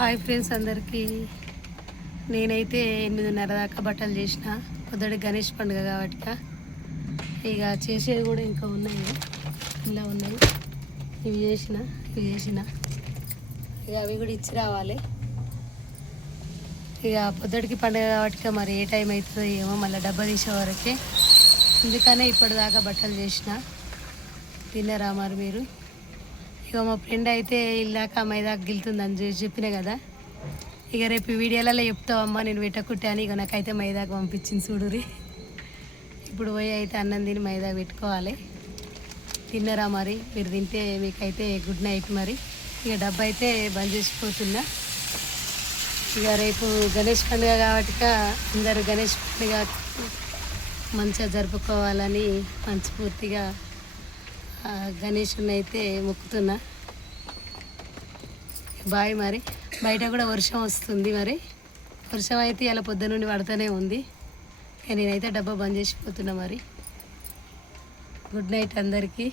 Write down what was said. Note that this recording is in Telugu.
హాయ్ ఫ్రెండ్స్ అందరికీ. నేనైతే 8:30 దాకా బట్టలు చేసిన. పొద్దుటి గణేష్ పండుగ కాబట్టి ఇక చేసేవి కూడా ఇంకా ఉన్నాయి, ఇలా ఉన్నాయి. ఇవి చేసిన ఇక అవి కూడా ఇచ్చి రావాలి. ఇక పొద్దుటికి పండుగ కాబట్టి మరి ఏ టైం అవుతుందో ఏమో, మళ్ళీ డబ్బా తీసే వరకే. అందుకనే ఇప్పటిదాకా బట్టలు చేసిన. తిన్నారా మరి మీరు? ఇక మా ఫ్రెండ్ అయితే ఇల్లాక మైదాకు గిలుతుందని చెప్పిన కదా. ఇక రేపు వీడియోలలో చెప్తావమ్మా నేను పెట్టకుంటే అని. ఇక నాకైతే మైదాకు పంపించింది చూడురి. ఇప్పుడు పోయి అయితే అన్నం తిని మైదాకు పెట్టుకోవాలి. తిన్నారా మరి? మీరు తింటే మీకైతే గుడ్ నైట్. మరి ఇక డబ్బా అయితే బంద్ చేసిపోతున్నా. ఇక రేపు గణేష్ పండుగ కాబట్టి అందరూ గణేష్ పండుగ మంచిగా జరుపుకోవాలని మనస్ఫూర్తిగా గణేషుని అయితే మొక్కుతున్నా. బాయ్. మరి బయట కూడా వర్షం వస్తుంది. మరి వర్షం అయితే ఇలా పొద్దు నుండి పడుతూనే ఉంది. నేనైతే డబ్బా బంద్ చేసిపోతున్నా. మరి గుడ్ నైట్ అందరికీ.